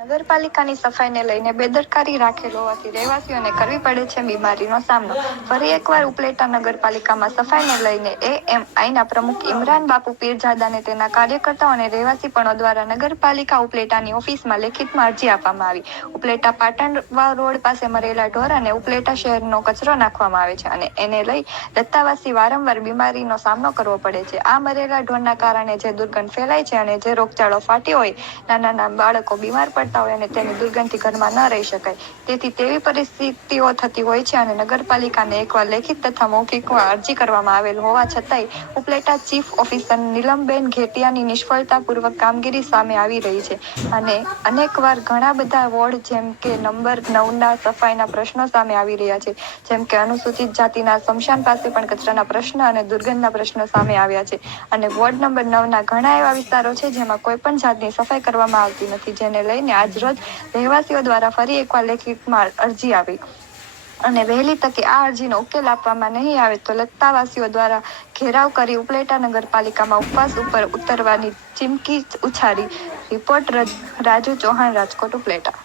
નગરપાલિકાની સફાઈને લઈને બેદરકારી રાખેલ હોવાથી રહેવાસીઓને કરવી પડે છે બીમારીનો સામનો. ફરી એકવાર ઉપલેટા નગરપાલિકામાં સફાઈને લઈને એએમઆઈના પ્રમુખ ઇમરાન બાપુ પીરજાદા અને તેના કાર્યકર્તાઓ અને રહેવાસીપણો દ્વારા નગરપાલિકા ઉપલેટાની ઓફિસમાં લેખિતમાં અરજી આપવામાં આવી. ઉપલેટા પાટણવા રોડ પાસે મરેલા ઢોર અને ઉપલેટા શહેરનો કચરો નાખવામાં આવે છે અને એને લઈ લત્તાવાસી વારંવાર બીમારીનો સામનો કરવો પડે છે. આ મરેલા ઢોરના કારણે જે દુર્ગંધ ફેલાય છે અને જે રોગચાળો ફાટ્યો હોય, નાના બાળકો બીમાર પડતા હોય અને તેની દુર્ગંધથી ઘરમાં ન રહી શકાય. તેથી તેવી પરિસ્થિતિઓ થતી હોય છે અને નગરપાલિકાને એકવાર લેખિત તથા મૌખિકમાં અરજી કરવામાં આવેલ હોવા છતાંય ઉપલેટા ચીફ ઓફિસર નીલમબેન ઘેટિયાની નિષ્ફળતાપૂર્વક કામગીરી સામે આવી રહી છે અને અનેકવાર ઘણા બધા વોર્ડ જેમ કે નંબર 9ના સફાઈના પ્રશ્નો સામે આવી રહ્યા છે. જેમ કે અનુસૂચિત જાતિના સ્મશાન પાસે પણ કચરાના પ્રશ્ન અને દુર્ગંધના પ્રશ્નો સામે આવ્યા છે અને વોર્ડ નંબર 9ના ઘણા એવા વિસ્તારો છે જેમાં કોઈ પણ જાતની સફાઈ કરવામાં આવતી નથી, જેને લઈને આજરોજ રહેવાસીઓ દ્વારા ફરી એકવાર લેખિતમાં અરજી આવી અને વહેલી તકે આ અરજીનો ઉકેલ આપવામાં નહીં આવે તો લત્તાવાસીઓ દ્વારા ઘેરાવ કરી ઉપલેટા નગરપાલિકામાં ઉપવાસ ઉપર ઉતરવાની ચીમકી ઉચ્ચારી. રિપોર્ટ રાજુ ચૌહાણ, રાજકોટ, ઉપલેટા.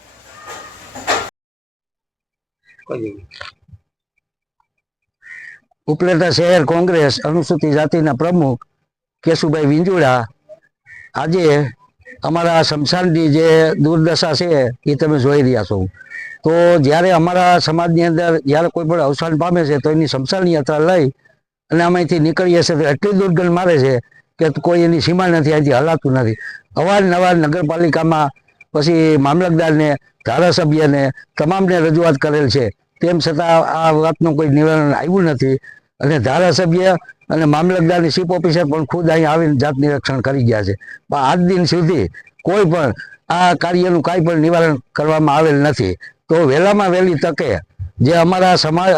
ઉપલેટા શહેર કોંગ્રેસ અનુસૂચિત જાતિના પ્રમુખ કેશુભાઈ વિંજુડા. આજે અમારા શમશાનની જે દુર્દશા છે એ તમે જોઈ રહ્યા છો. તો જ્યારે અમારા સમાજની અંદર જ્યારે કોઈ પણ અવસાન પામે છે તો એની શમશાન યાત્રા લઈ અને અહીંથી નીકળીએ છીએ તો એટલી દુર્ગંધ મારે છે કે કોઈ એની સીમા નથી, અહીંથી હલાતું નથી. અવારનવાર નગરપાલિકામાં પછી મામલતદારને, ધારાસભ્યને તમામને રજૂઆત કરેલ છે, તેમ છતાં આ વાતનું કોઈ નિવારણ આવ્યું નથી અને ધારાસભ્ય અને મામલતદારની ચીફ ઓફિસર પણ ખુદ અહીં આવીને જાત નિરીક્ષણ કરી ગયા છે, પણ આજ દિન સુધી કોઈ પણ આ કાર્યનું કાંઈ પણ નિવારણ કરવામાં આવેલ નથી. તો વહેલામાં વહેલી તકે જે અમારા સમાજ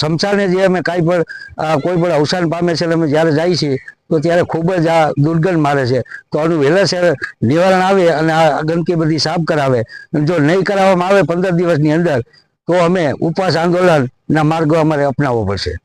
શમશાને જે અમે કાંઈ પણ કોઈ પણ અવસાન પામે છે અમે જ્યારે જઈએ છીએ તો ત્યારે ખૂબ જ આ દુર્ગંધ મારે છે. તો આનું વહેલાસર નિવારણ આવે અને આ ગંદકી બધી સાફ કરાવે. જો નહીં કરાવવામાં આવે 15 દિવસની અંદર તો અમે ઉપવાસ આંદોલનના માર્ગો અમારે અપનાવવો પડશે.